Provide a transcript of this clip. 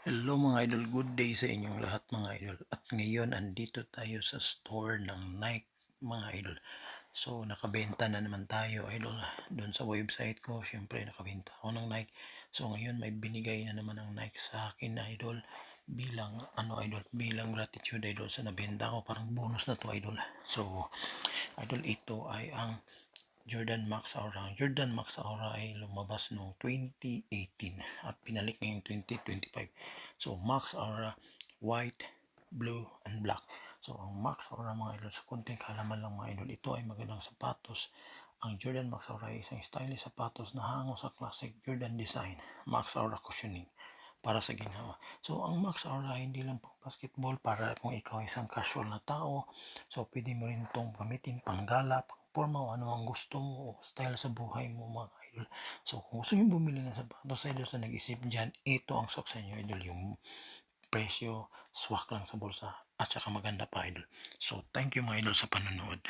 Hello mga idol, good day sa inyong lahat mga idol. At ngayon andito tayo sa store ng Nike mga idol. So nakabenta na naman tayo idol. Doon sa website ko, syempre nakabenta ako ng Nike. So ngayon may binigay na naman ang Nike sa akin idol bilang bilang gratitude idol sa nabenta ko. Parang bonus na to idol. So idol, ito ay ang Jordan Max Aura. Ang Jordan Max Aura ay lumabas noong 2018 at pinalik ngayong 2025. So Max Aura, white, blue, and black. So ang Max Aura mga idol, sa konting kalaman lang mga idol, ito ay magandang sapatos. Ang Jordan Max Aura ay isang stylish sapatos na hango sa classic Jordan design, Max Aura cushioning para sa ginawa. So ang Max Aura ay hindi lang pang basketball, para kung ikaw ay isang casual na tao, so pwede mo rin itong gamitin pang gala, pang forma o ano ang gusto mo o style sa buhay mo mga idol. So kung gusto nyo bumili ng sapatos idol, sa nag-isip dyan, ito ang sok sa inyo idol. Yung presyo, swak lang sa bulsa at saka maganda pa idol. So thank you mga idol sa panonood.